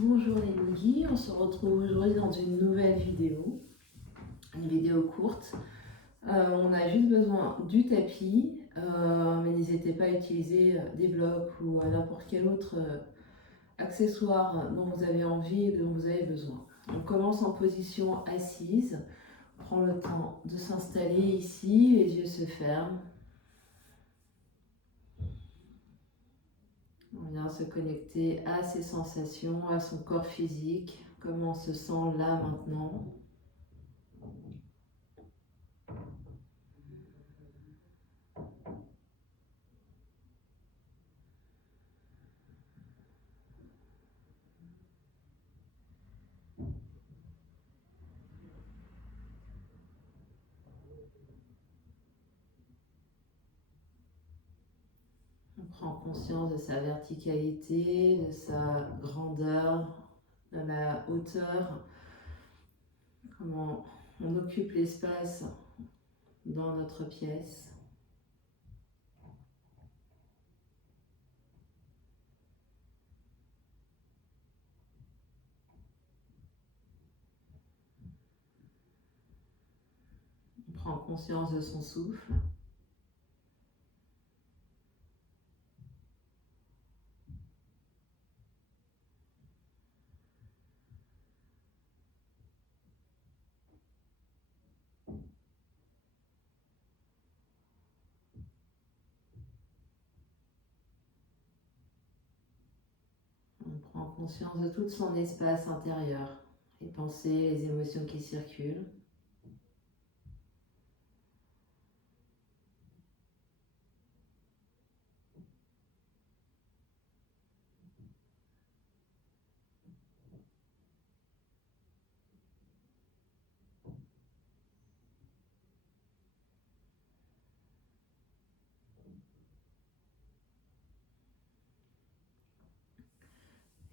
Bonjour les Mugis, on se retrouve aujourd'hui dans une nouvelle une vidéo courte. On a juste besoin du tapis, mais n'hésitez pas à utiliser des blocs ou n'importe quel autre accessoire dont vous avez envie et dont vous avez besoin. On commence en position assise, on prend le temps de s'installer ici, les yeux se ferment. On vient se connecter à ses sensations, à son corps physique, comment on se sent là maintenant. On prend conscience de sa verticalité, de sa grandeur, de la hauteur, comment on occupe l'espace dans notre pièce. On prend conscience de son souffle. On prend conscience de tout son espace intérieur, les pensées, les émotions qui circulent.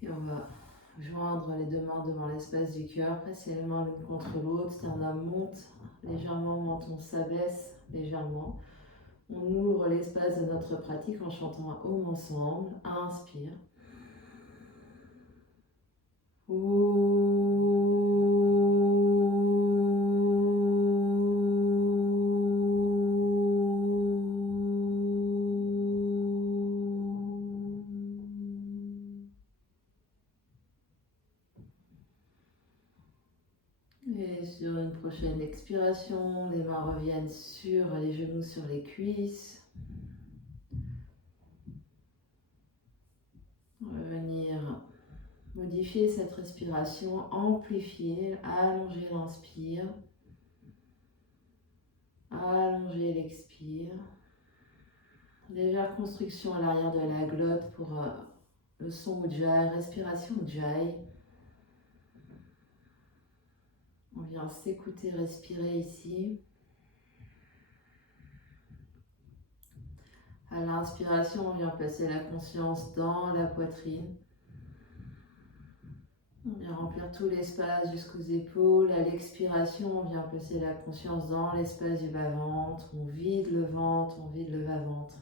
Et on va joindre les deux mains devant l'espace du cœur, presser les mains l'une contre l'autre, sternum monte légèrement, menton s'abaisse légèrement. On ouvre l'espace de notre pratique en chantant un home ensemble. Inspire. Et sur une prochaine expiration, les mains reviennent sur les genoux, sur les cuisses. On va venir modifier cette respiration, amplifier, allonger l'inspire, allonger l'expire. Légère construction à l'arrière de la glotte pour le son Ujjayi, respiration Ujjayi. On vient s'écouter, respirer ici. À l'inspiration, on vient placer la conscience dans la poitrine. On vient remplir tout l'espace jusqu'aux épaules. À l'expiration, on vient placer la conscience dans l'espace du bas-ventre. On vide le ventre, on vide le bas-ventre.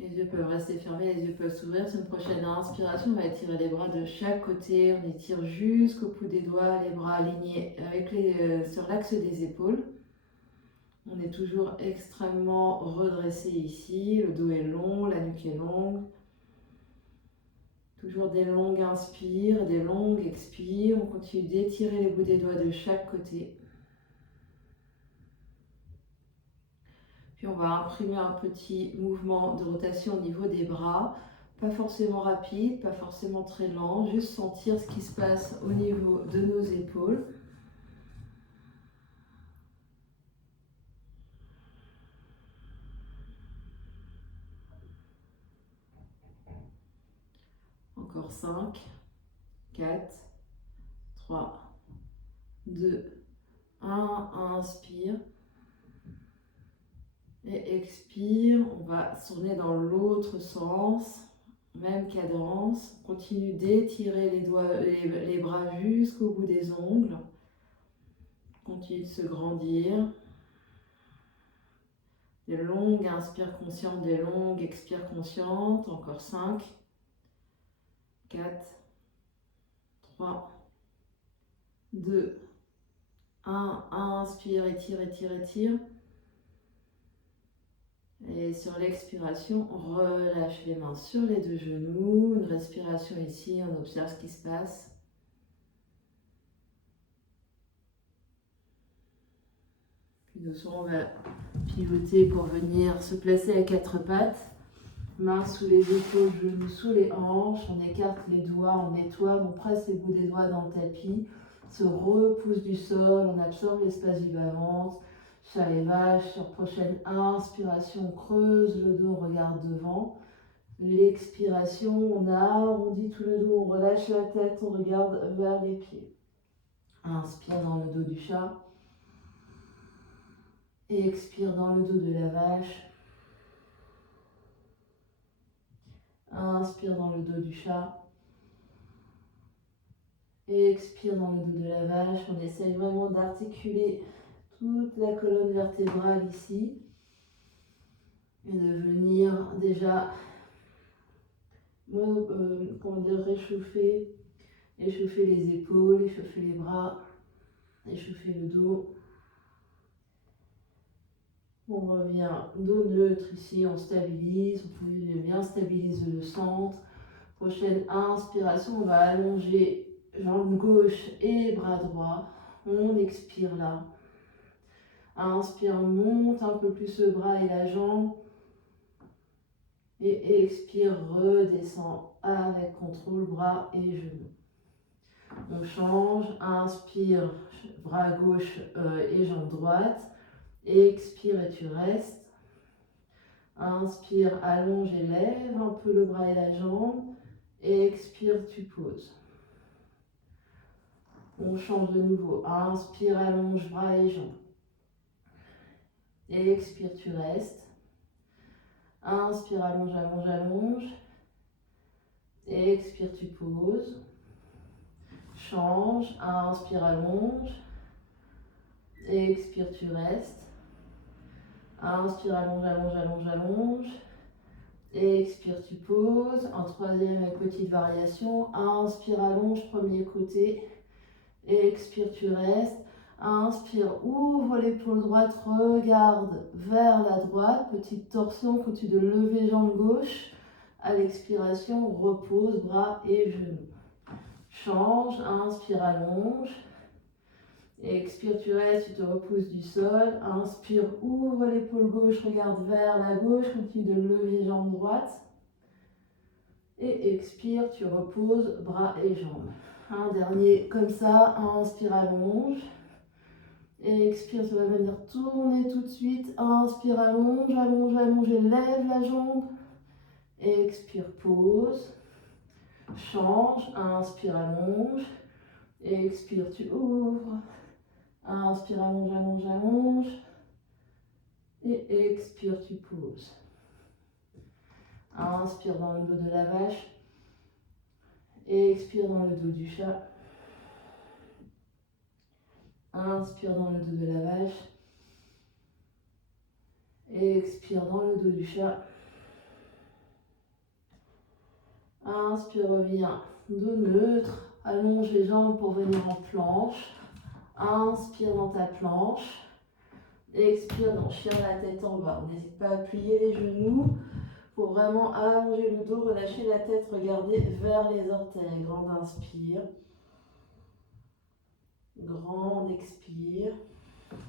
Les yeux peuvent rester fermés, les yeux peuvent s'ouvrir. Sur une prochaine inspiration, on va étirer les bras de chaque côté. On étire jusqu'au bout des doigts, les bras alignés avec sur l'axe des épaules. On est toujours extrêmement redressé ici. Le dos est long, la nuque est longue. Toujours des longues inspires, des longues expires. On continue d'étirer les bouts des doigts de chaque côté. Puis on va imprimer un petit mouvement de rotation au niveau des bras. Pas forcément rapide, pas forcément très lent. Juste sentir ce qui se passe au niveau de nos épaules. Encore 5, 4, 3, 2, 1. Inspire. Et expire, on va tourner dans l'autre sens, même cadence. On continue d'étirer les bras jusqu'au bout des ongles. Continue de se grandir. Des longues, inspire consciente, des longues, expire consciente. Encore 5, 4, 3, 2, 1. Inspire, étire, étire, étire. Et sur l'expiration, relâche les mains sur les deux genoux. Une respiration ici, on observe ce qui se passe. Puis doucement, on va pivoter pour venir se placer à quatre pattes. Mains sous les épaules, genoux sous les hanches. On écarte les doigts, on étoile, on presse les bouts des doigts dans le tapis. Se repousse du sol, on absorbe l'espace du bas-ventre. Chat et vache, sur prochaine inspiration, on creuse le dos, on regarde devant. L'expiration, on arrondit tout le dos, on relâche la tête, on regarde vers les pieds. Inspire dans le dos du chat. Expire dans le dos de la vache. Inspire dans le dos du chat. Expire dans le dos de la vache. On essaye vraiment d'articuler toute la colonne vertébrale ici. Et de venir déjà réchauffer les épaules, échauffer les bras, échauffer le dos. On revient dos neutre ici, on stabilise, vous pouvez bien stabiliser le centre. Prochaine inspiration, on va allonger jambe gauche et bras droit. On expire là. Inspire, monte un peu plus le bras et la jambe. Et expire, redescend avec contrôle, bras et genoux. On change, inspire, bras gauche et jambe droite. Expire et tu restes. Inspire, allonge et lève un peu le bras et la jambe. Expire, tu poses. On change de nouveau. Inspire, allonge, bras et jambes. Expire, tu restes. Inspire, allonge, allonge, allonge. Expire, tu poses. Change. Inspire, allonge. Expire, tu restes. Inspire, allonge, allonge, allonge, allonge. Expire, tu poses. En troisième et petite variation. Inspire, allonge, premier côté. Expire, tu restes. Inspire, ouvre l'épaule droite, regarde vers la droite. Petite torsion, continue de lever jambe gauche. À l'expiration, repose, bras et genoux. Change, inspire, allonge. Expire, tu restes, tu te repousses du sol. Inspire, ouvre l'épaule gauche, regarde vers la gauche, continue de lever jambe droite. Et expire, tu reposes, bras et jambes. Un dernier comme ça, inspire, allonge. Expire, tu vas venir tourner tout de suite. Inspire, allonge, allonge, allonge et lève la jambe. Expire, pose. Change, inspire, allonge. Expire, tu ouvres. Inspire, allonge, allonge, allonge. Et expire, tu poses. Inspire dans le dos de la vache. Expire dans le dos du chat. Inspire dans le dos de la vache. Expire dans le dos du chat. Inspire, reviens. Dos neutre. Allonge les jambes pour venir en planche. Inspire dans ta planche. Expire dans chien la tête en bas. On n'hésite pas à plier les genoux pour vraiment allonger le dos, relâcher la tête, regarder vers les orteils. Grande inspire. Grande expire.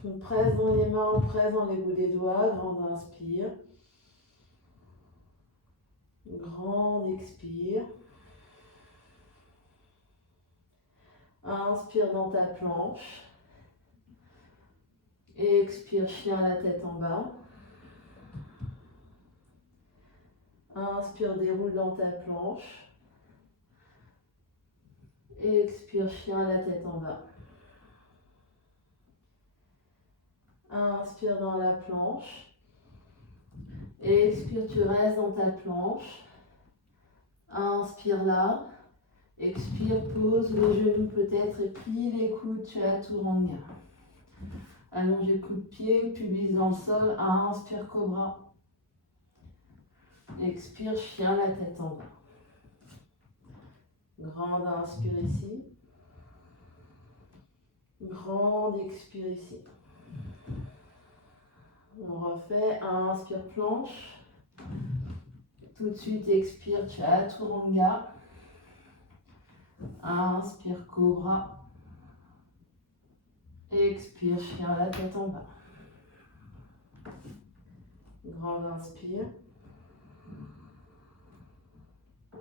On presse dans les mains, on presse dans les bouts des doigts. Grande inspire. Grande expire. Inspire dans ta planche. Expire, chien la tête en bas. Inspire, déroule dans ta planche. Expire, chien la tête en bas. Inspire dans la planche. Expire, tu restes dans ta planche. Inspire là. Expire, pose les genoux peut-être et plie les coudes, Chaturanga. Allongez coude de pied, pubis dans le sol. Inspire, cobra. Expire, chien, la tête en bas. Grande inspire ici. Grande expire ici. On refait. Inspire, planche. Tout de suite, expire, chaturanga. Inspire, cobra. Expire, chien, la tête en bas. Grande inspire.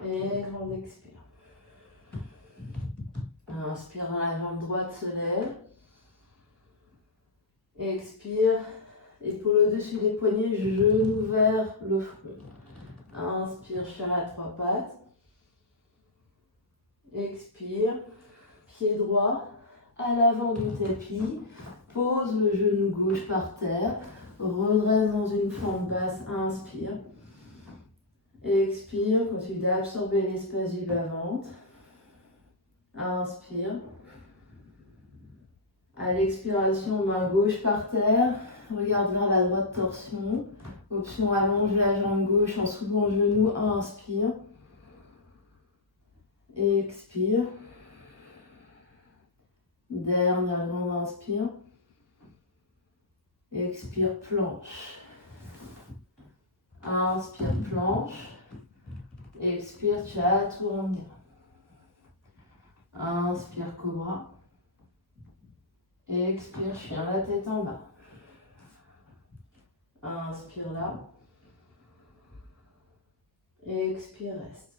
Et grande expire. Inspire dans la jambe droite, se lève. Expire. Épaule au-dessus des poignets, genou vers le front. Inspire, chien à trois pattes. Expire. Pied droit à l'avant du tapis. Pose le genou gauche par terre. Redresse dans une forme basse. Inspire. Expire. Continue d'absorber l'espace du bas-ventre. Inspire. À l'expiration, main gauche par terre. Regarde vers la droite, torsion. Option allonge la jambe gauche en soulevant le genou. Inspire. Expire. Dernière grande inspire. Expire, planche. Inspire, planche. Expire, chaturanga. Inspire, cobra. Expire, chien, la tête en bas. Inspire là. Expire, reste.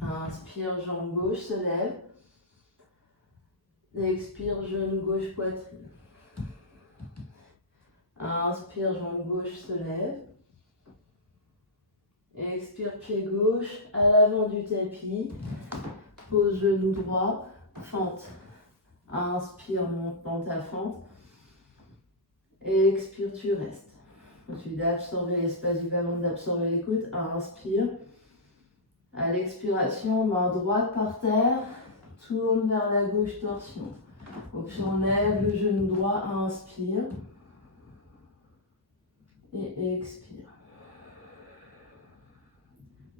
Inspire, jambe gauche se lève. Expire, genou gauche, poitrine. Inspire, jambe gauche se lève. Expire, pied gauche à l'avant du tapis. Pose genou droit, fente. Inspire, monte dans ta fente. Expire, tu restes. Continue d'absorber l'espace du bas-ventre, d'absorber les coudes. Inspire. À l'expiration, main droite par terre. Tourne vers la gauche, torsion. Option, lève le genou droit. Inspire. Et expire.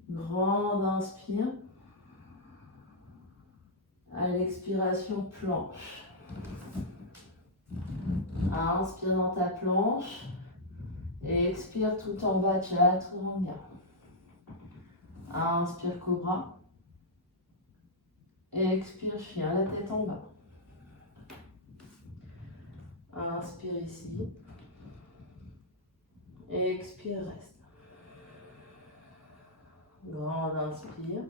Grande inspire. À l'expiration, planche. Inspire dans ta planche. Et expire tout en bas, chaturanga. Inspire, cobra. Et expire, chien, la tête en bas. Inspire ici. Et expire, reste. Grande inspire.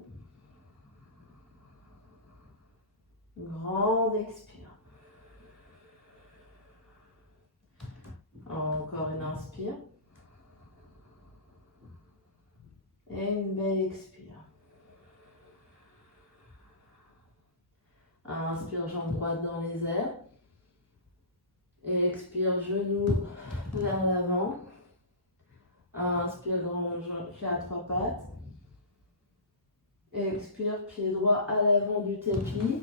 Grande expire. Encore une inspire. Et une belle expire. Inspire, jambe droite dans les airs. Et expire, genou vers l'avant. Inspire, grand chien à trois pattes. Expire, pied droit à l'avant du tapis.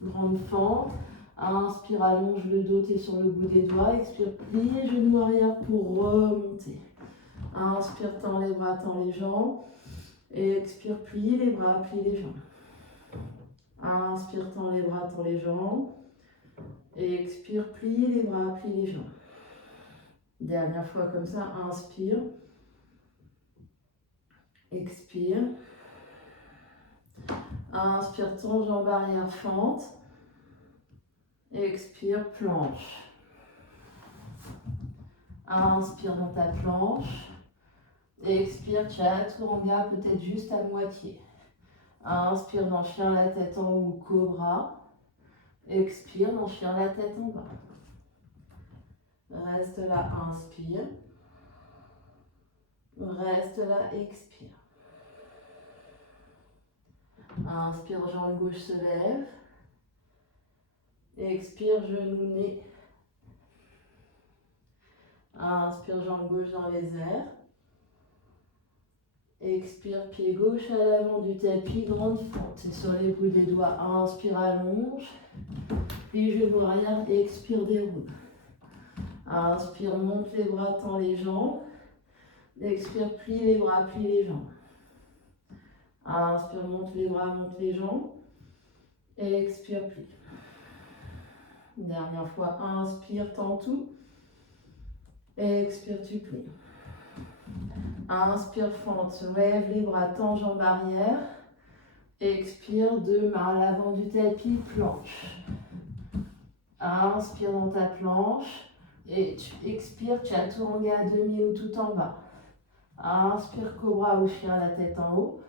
Grande fente. Inspire, allonge le dos, t'es sur le bout des doigts. Expire, plie genou arrière pour remonter. Inspire, tends les bras, tends les jambes. Et expire, plie les bras, plie les jambes. Inspire, tends les bras, tends les jambes. Et expire, plie les bras, plie les jambes. Dernière fois comme ça, inspire. Expire. Inspire, tends jambe arrière, fente. Expire, planche. Inspire dans ta planche. Expire, chaturanga, peut-être juste à moitié. Inspire dans chien, la tête en haut, cobra. Expire dans chien, la tête en bas. Reste là, inspire. Reste là, expire. Inspire, jambe gauche se lève. Expire, genou nez. Inspire, jambe gauche dans les airs. Expire, pied gauche à l'avant du tapis, grande fente. Et sur les bouts des doigts, inspire, allonge. plie genou arrière, expire, déroule. Inspire, monte les bras, tends les jambes. Expire, plie les bras, plie les jambes. Inspire, monte les bras, monte les jambes. Expire, plie. Dernière fois, inspire, tends tout. Expire, tu plies. Inspire, fente, lève les bras, tends jambes arrière. Expire, deux mains à l'avant du tapis, planche. Inspire dans ta planche. Et tu expires, chaturanga à demi ou tout en bas. Inspire, cobra ou chien, la tête en haut.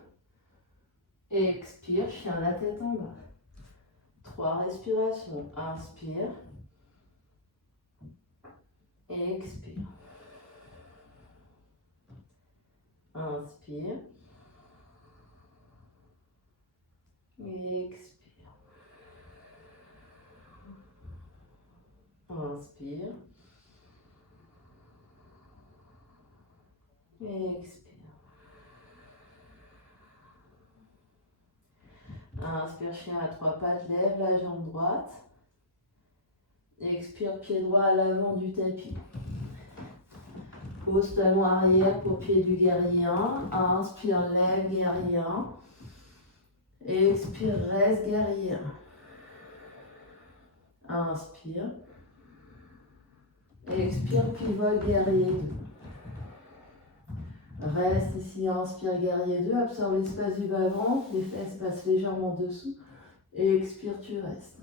Expire, chien, la tête en bas. 3 respirations. Inspire. Expire. Inspire. Expire. Inspire. Expire. Inspire, chien à 3 pattes, lève la jambe droite. Expire, pied droit à l'avant du tapis. Pose talon arrière pour pied du guerrier 1. Inspire, lève, guerrier 1. Expire, reste, guerrier 1. Inspire. Expire, pivot, guerrier 2. Reste ici, inspire, guerrier 2. Absorbe l'espace du bas-ventre. Les fesses passent légèrement en dessous. Expire, tu restes.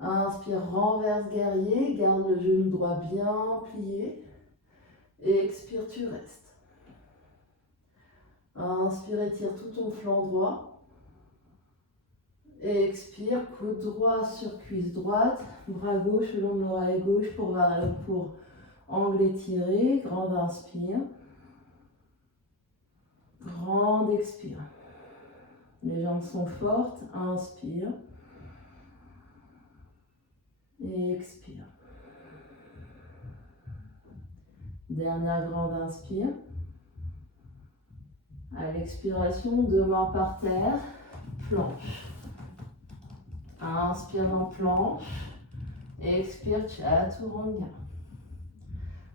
Inspire, renverse, guerrier. Garde le genou droit bien plié. Expire, tu restes. Inspire, étire tout ton flanc droit. Expire, coude droit sur cuisse droite. Bras gauche le long de l'oreille gauche pour angle étiré. Grande inspire. Grande expire. Les jambes sont fortes. Inspire. Et expire. Dernière grande inspire. À l'expiration, 2 mains par terre. Planche. Inspire en planche. Expire, chaturanga.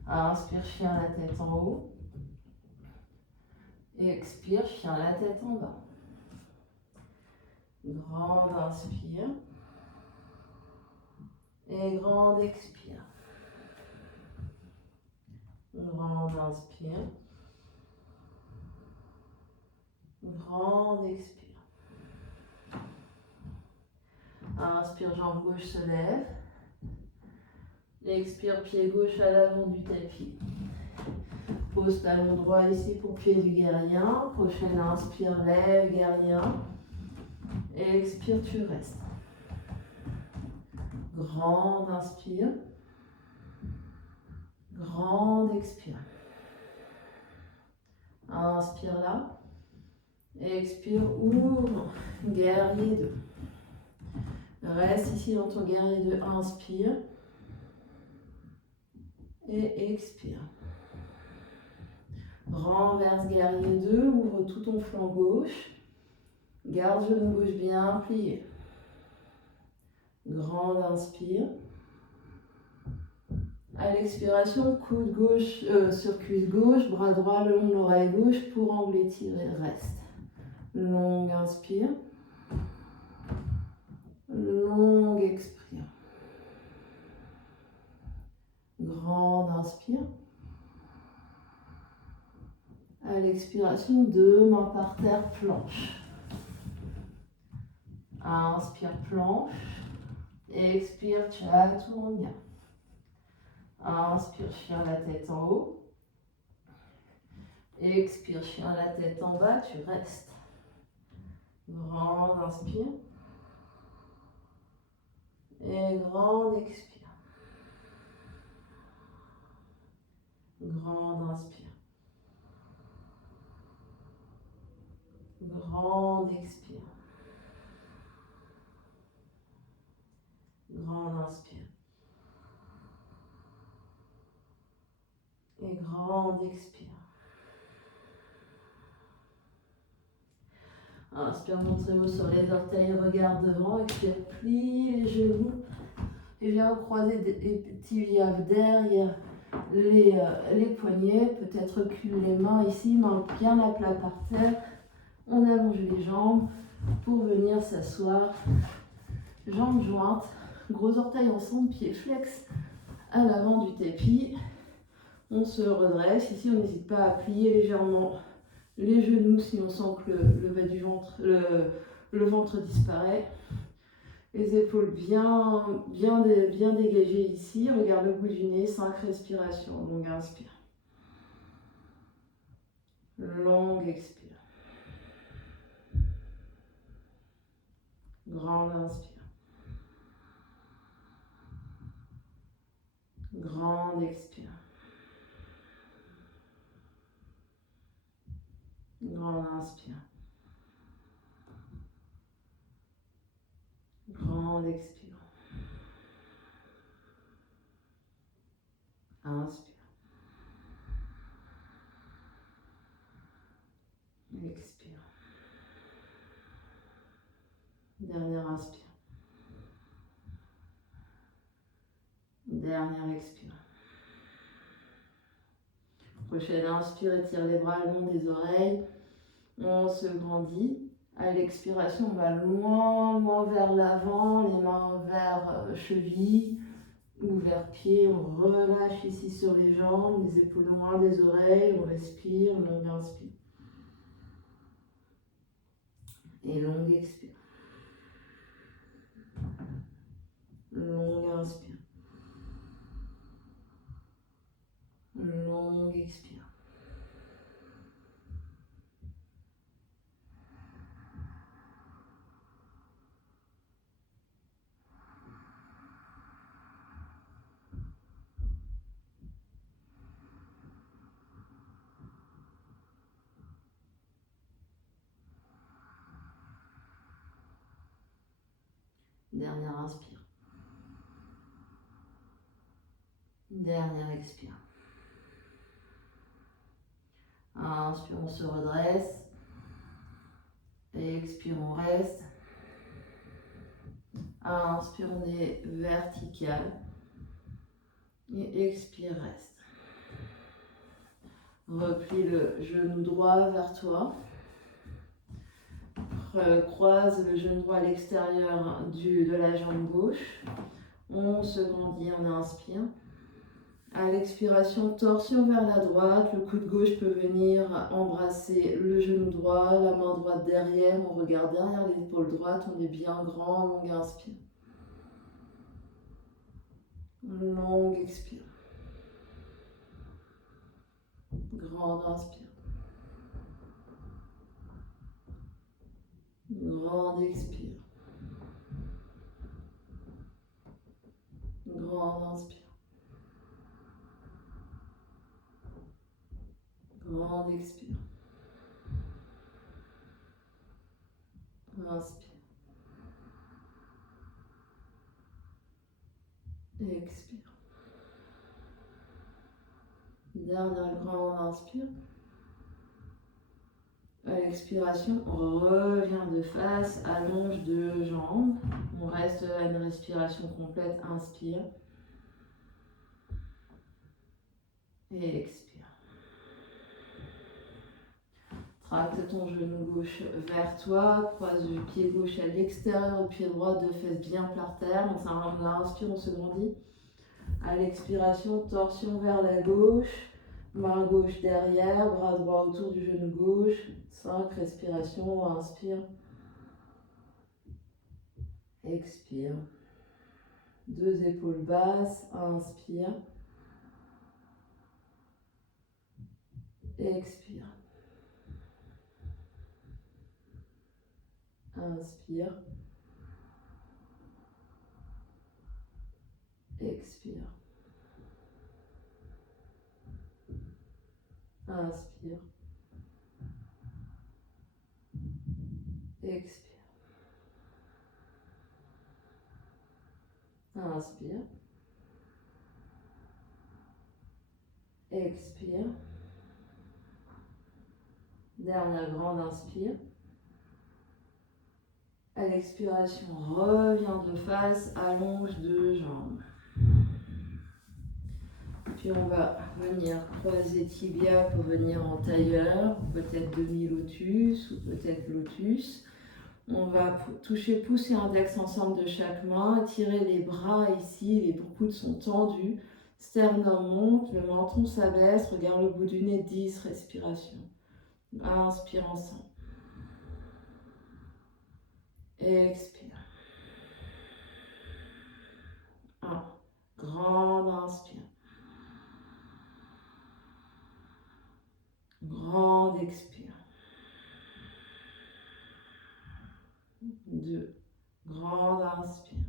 Inspire, chien, la tête en haut. Expire, chien, la tête en bas. Grande inspire. Et grande expire. Grande inspire. Grande expire. Inspire, jambe gauche se lève. Expire, pied gauche à l'avant du tapis. Pose talon droit ici pour pied du guerrier 1. Prochaine inspire, lève, guerrier 1. Expire, tu restes. Grande inspire. Grande expire. Inspire là. Expire, ouvre. Guerrier 2. Reste ici dans ton guerrier 2. Inspire. Et expire. Renverse guerrier 2. Ouvre tout ton flanc gauche. Garde genou gauche bien plié. Grande inspire. À l'expiration, coude gauche sur cuisse gauche, bras droit le long de l'oreille gauche pour angle étiré. Reste. Longue inspire. Longue expire. Grande inspire. À l'expiration, 2 mains par terre, planche. Inspire, planche. Expire, chaturanga. Inspire, chien, la tête en haut. Expire, chien, la tête en bas, tu restes. Grande inspire. Et grande expire. Grande inspire. Grande expire. Grande inspire. Et grande expire. Inspire, monte très haut sur les orteils, regarde devant, expire, plie les genoux et viens croiser les tibias derrière les poignets, peut-être recule les mains ici, mains bien à plat par terre. On allonge les jambes pour venir s'asseoir, jambes jointes, gros orteils ensemble, pieds flex à l'avant du tapis. On se redresse, ici on n'hésite pas à plier légèrement les genoux si on sent que le bas du ventre, le ventre disparaît. Les épaules bien dégagées ici. Regarde le bout du nez, 5 respirations. Longue inspire. Longue expire. Grande inspire. Grande expire. Grande inspire. Grande expire. Inspire. Expire. Dernière inspire. Dernière expire. Prochaine inspire, étire les bras le long des oreilles. On se grandit. À l'expiration, on va loin vers l'avant, les mains vers cheville ou vers pied. On relâche ici sur les jambes, les épaules loin des oreilles. On respire, longue inspire. Et longue expire. Longue inspire. Longue expire. Dernière inspire. Dernière expire. Inspire, on se redresse. Expire, on reste. Inspire, on est vertical. Et expire, reste. Replie le genou droit vers toi. Croise le genou droit à l'extérieur de la jambe gauche. On se grandit, on inspire. À l'expiration, torsion vers la droite. Le coude gauche peut venir embrasser le genou droit, la main droite derrière. On regarde derrière l'épaule droite. On est bien grand, longue inspire. Longue expire. Grande inspire. Grande expire. Grande inspire. Grande expire. Inspire. Expire. Dernière grande inspire. À l'expiration, on revient de face, allonge deux jambes. On reste à une respiration complète. Inspire. Et expire. Tracte ton genou gauche vers toi. Croise le pied gauche à l'extérieur, le pied droit, deux fesses bien par terre. Donc on inspire, on se grandit. À l'expiration, torsion vers la gauche. Main gauche derrière, bras droit autour du genou gauche. 5 respirations, inspire. Expire. Deux épaules basses, inspire. Expire. Inspire. Expire. Inspire. Expire. Inspire. Expire. Dernière grande inspire. À l'expiration, reviens de face, allonge deux jambes. Puis on va venir croiser tibia pour venir en tailleur, peut-être demi-lotus ou peut-être lotus. On va toucher pouce et index ensemble de chaque main, tirer les bras ici, les coudes sont tendus, sternum monte, le menton s'abaisse, regarde le bout du nez, 10 respirations. Inspire ensemble. Expire. 1. Grande inspire. Grande expire. 2. Grande inspire.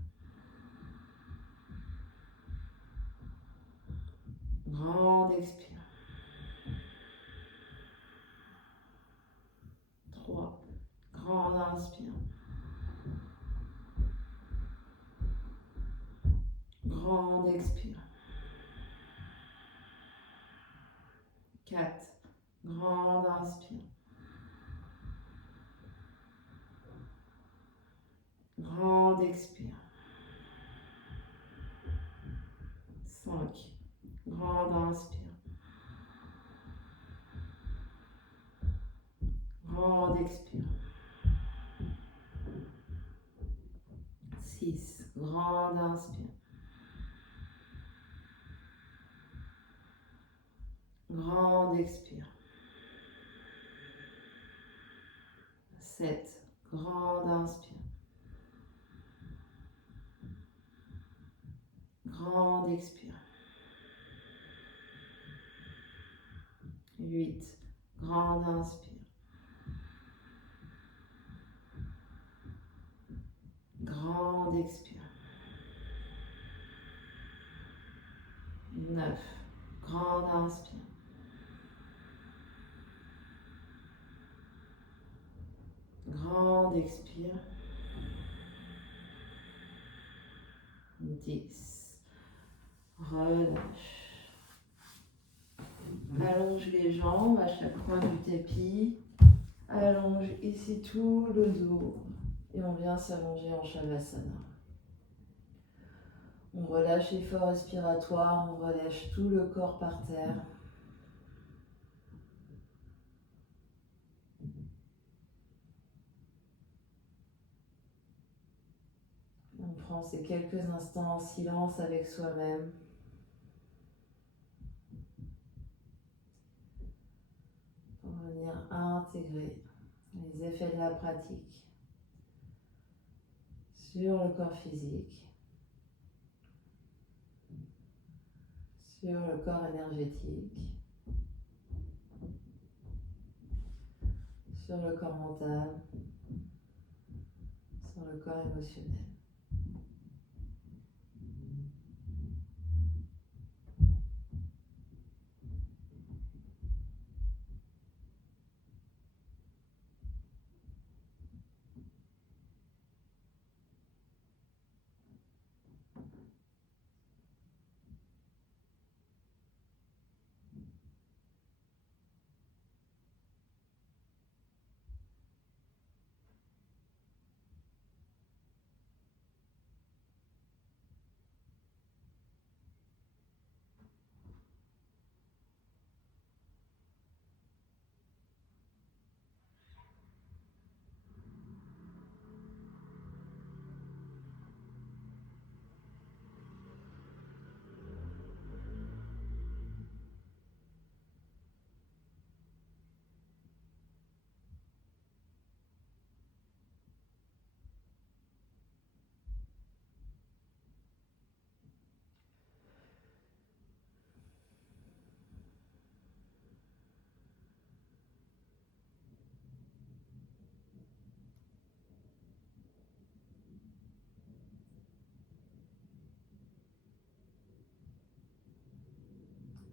Grande expire. 3. Grande inspire. Grande expire. 4. Grande inspire. Grande expire. 5. Grande inspire. Grande expire. 6. Grande inspire. Grande expire. 7. Grande inspire. Grande expire. 8. Grande inspire. Grande expire. 9. Grande inspire. Grande expire. 10. Relâche. Allonge les jambes à chaque coin du tapis. Allonge ici tout le dos. Et on vient s'allonger en Shavasana. On relâche l'effort respiratoire, on relâche tout le corps par terre. On prend ces quelques instants en silence avec soi-même. Pour venir intégrer les effets de la pratique sur le corps physique, sur le corps énergétique, sur le corps mental, sur le corps émotionnel.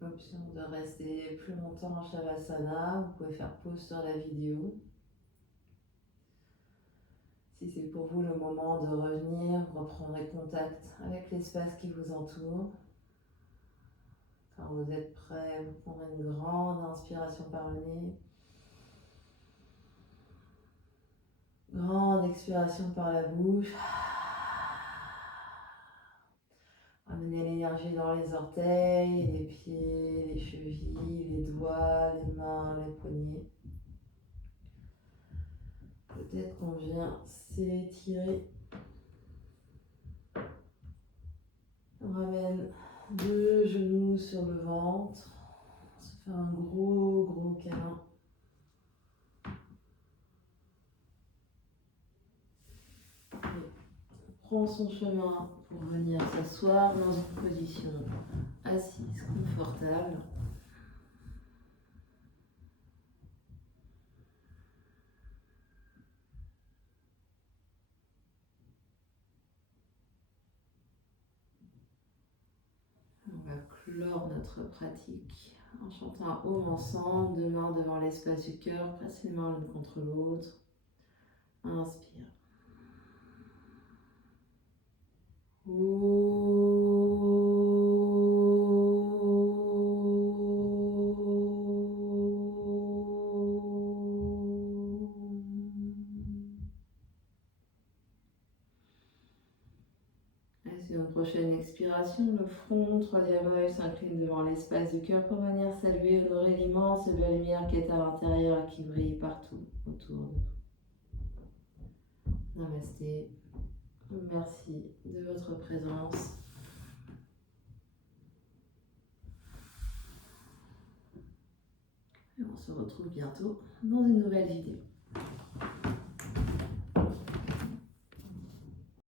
Option de rester plus longtemps en Shavasana, vous pouvez faire pause sur la vidéo. Si c'est pour vous le moment de revenir, vous reprendrez contact avec l'espace qui vous entoure. Quand vous êtes prêt, vous prendrez une grande inspiration par le nez. Grande expiration par la bouche. Amenez l'énergie dans les orteils, les pieds, les chevilles, les doigts, les mains, les poignets. Peut-être qu'on vient s'étirer. On ramène 2 genoux sur le ventre. On se fait un gros câlin. Et prend son chemin pour venir s'asseoir dans une position assise confortable. On va clore notre pratique en chantant un home ensemble, 2 mains devant l'espace du cœur, presse les mains l'une contre l'autre. Inspire. Et sur une prochaine expiration, le front, 3e œil s'incline devant l'espace du cœur pour venir saluer, honorer l'immense et belle lumière qui est à l'intérieur et qui brille partout autour de vous. Namasté. Merci de votre présence. Et on se retrouve bientôt dans une nouvelle vidéo.